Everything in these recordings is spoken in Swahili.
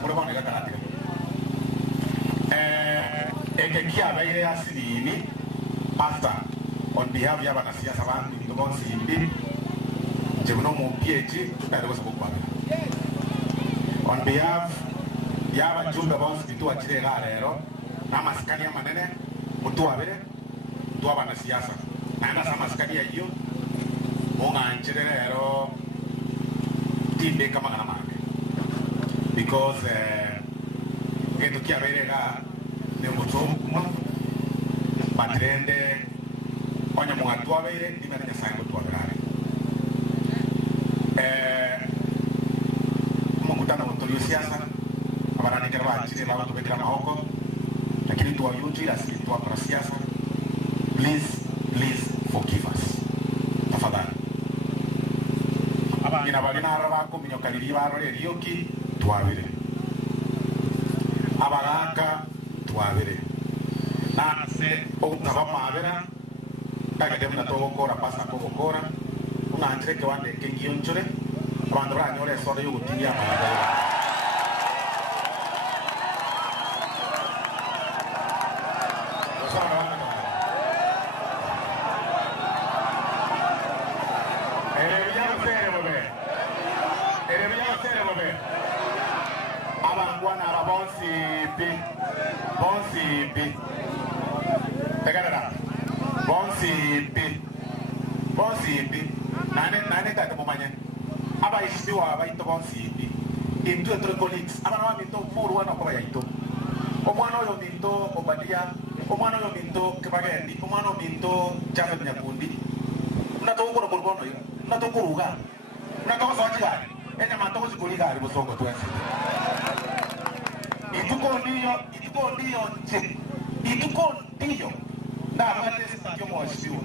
muri bana gakarate ekekia baire asini pastor on behalf ya bana siasa bantu ndonsi imbi jebuno mu PhD tutari bose bukwa on behalf ya bajumbe bonse tuwakirega rero namasikani amanene mutuwabere tuwa bana siasa nanda samasikani iyo munganjire rero timbe kama kana mane because geto kiaberega ne mutumwa patrende onya mwatwa bere ndime na sango twaberare mukutana mutolio siasa abarani kerwa chini baba tubekira mahoko lakini tuwa yuti asili tuwa kwa siasa please forgive us tafadhali ina bagina arabako minyokariri barore ryoki twabire abagaka twabire nase okaba mabera kagede mna togokora pasa kogokora unanjire ke wande ke ngiyonjore abantu baranyore sore yugutinya amagara bonsipi nane tata mumanya aba isiwa aba ito bonsipi into entre colleagues aba no minto furu wana kwa yaito omwana oyo minto obadia omwana oyo minto kebagendi omwana minto Jafet Nyakundi unatokora borbono yo unatokuruga unatoka sawaji ene manto zikuliga ari busongo twense ituko ndiyo na amate sakyo mwashiwa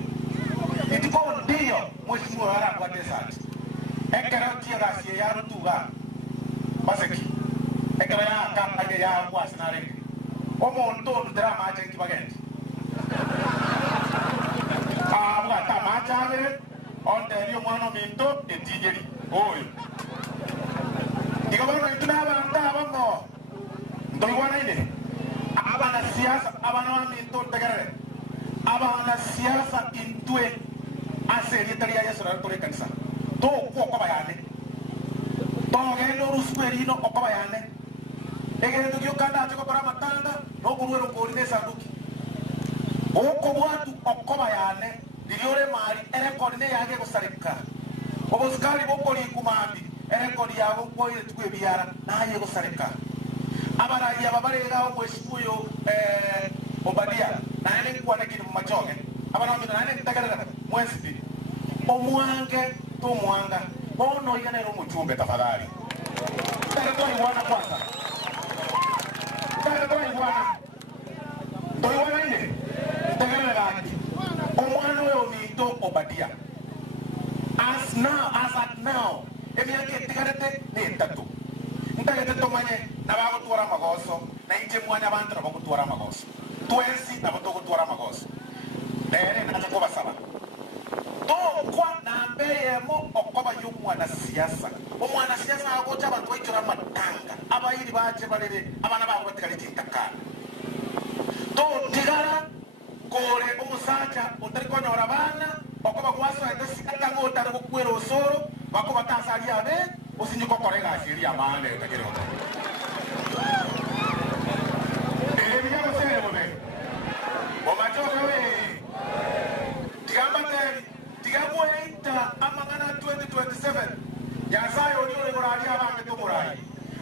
ituko ndiyo mwashiwa wala kwa desert ekera tia gasi ya rutuga baseki ekera ya kanga ya kwa sinare omonto drama aje kibagende abwa tamacha bere onde rio mwana minto etijeri oyo ikabona ituna ndaba ngo ndoiwana ile abana siasa abana minto tegere abana siasa intwe aseri taria ya sura tore kanisa to kwa bayane to gelo rusperino kwa bayane egere tukio kanda choko para matanga no kuruero korine sanduki oko watu kwa bayane diliore mari ere korine yage gusarika obuskari bokori kumandi ere kori yabo koire tukwe biara naye gusarika abarayi ababarega omweshimuyo obadia nane kwana kiri mumachoge abana bamina nane kitagarara mwesipi omwange to mwanga bono yana ro muchumbe tafadhali tayari wana kwanza tayari wana toi wana ile tagarara ati omwana we omito obadia as at now emiake tigarete ne tatu ntagete tomanye nabago tuara magoso na inje mwanya abantu nabago tuara magoso twensi nabago tuara magoso ere na ko basaba to kwa na mbeyemo okoba y'umwana siasa umwana siasa agocha abantu bayicura matanga abayiri baje barere abana babo batikali tintakana to tigara kore umusacha utari konyora bana okoba kwasa ndesi katango utari kukwera osoro bako batasali abe usinyuko korega asiri amane takero biya sere bobe o macho we tigamo enta amangana 2027 ya sayo ni ngorari abange to morai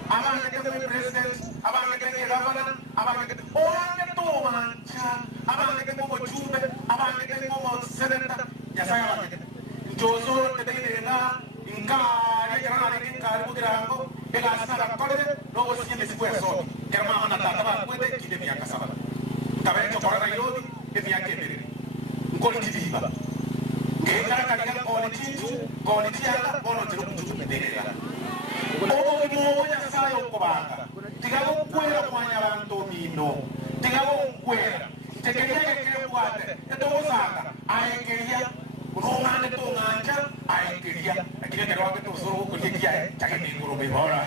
abange ke president abange ke governor abange ke orange to mancha abange ke mo jumbe abange ke mo senator ya sayo abange jozo teteina inkari kana ni inkari budirango ega sana kole no wosi ni sikueso kerma ana tata kwete kide miaka saba kabe cho korana yodi de miaka mbere ngoli tibiba ngekara katika quality yanga bono tiro kututu ndega o mo ya sayo kobanga tigabo kwera kwanya bantu mino tigabo kwera tekeria ke kwate etosanga ayekeria unongane to nganja ayekeria akile kerwa ke to soro ko likia chake ni ngoro bora